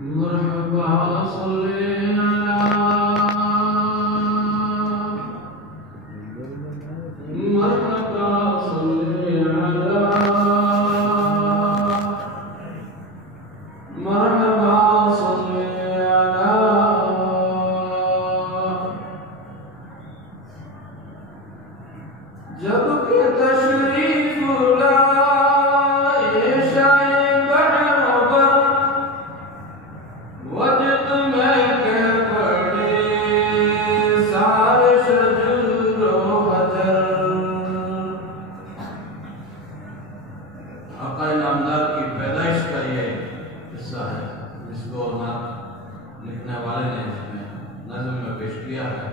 مرحبا صلی جب کہ تشریف لائے شاہ بحر بر وجد میں کہ پڑے سارے شجر و حجر. آقا نامدار کی پیدائش کا یہ قصہ ہے جس کو نعت لکھنے والے نے اس میں نظم میں پیش کیا ہے.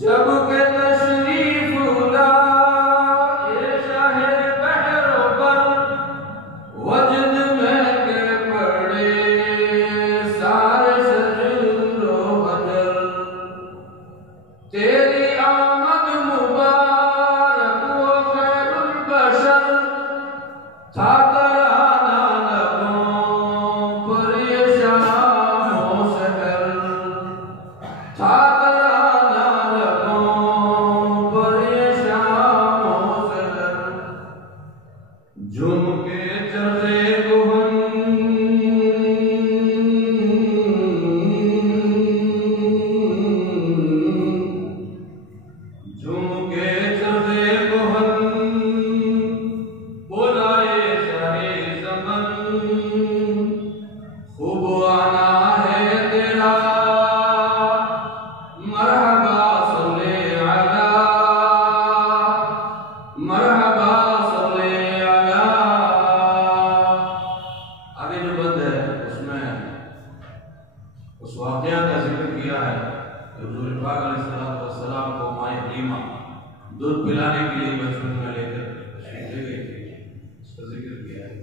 جب کہ تشریف لائے شاہ بحر بر وجد میں کہ پڑے سارے شجر و حجر. تیری آمد مبارک و خیر البشر تھا ترانہ لبوں پر یہ شام و سحر. تھا جھوم کے چرخے گہن جھوم کے چرخے گہن بلائے شاہ زمن. خوب آنا ہے تیرا مرحبا صلی علی مرحبا اس واقعہ کا ذکر کیا ہے کہ حضور پاک علیہ السلام کو ماں حلیمہ دودھ پلانے کے لیے بچپن میں لے کر تشریف لے گئی تھی. اس کا ذکر کیا ہے.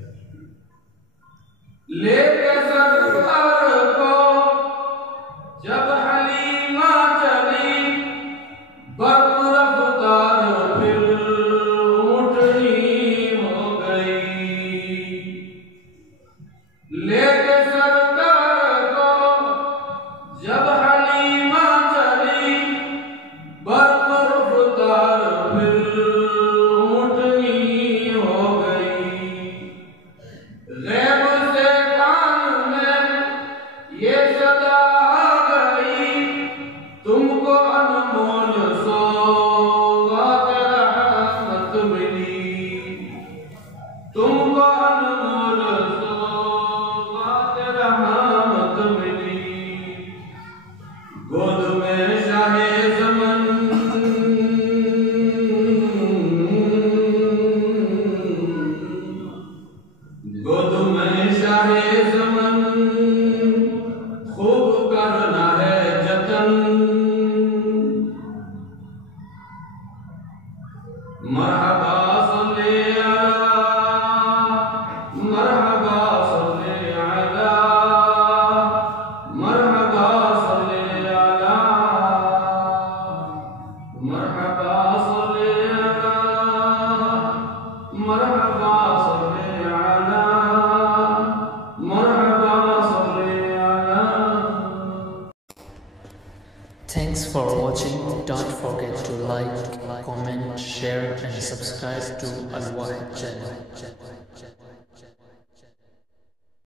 لے کے سرکار کو جب حلیمہ چلی برق رفتار پھر اونٹنی ہو گئی. لے کے جب حلیمہ چلی برق رفتار پھر اونٹنی ہو گئی. غیب سے کان میں یہ صدا آ گئی تم کو انمول سوغات رحمت ملی. تم کو انمول سوغات رحمت ملی. گود میں شاہ زمن گود میں شاہ زمن خوب کرنا ہے جتن. مرحبا صلی علی مرحبا صلی علی مرحبا صلی علی مرحبا صلی علی مرحبا صلی علی مرحبا صلی علی. Thanks for watching. Don't forget to like, comment, share and subscribe to Al Wahid channel.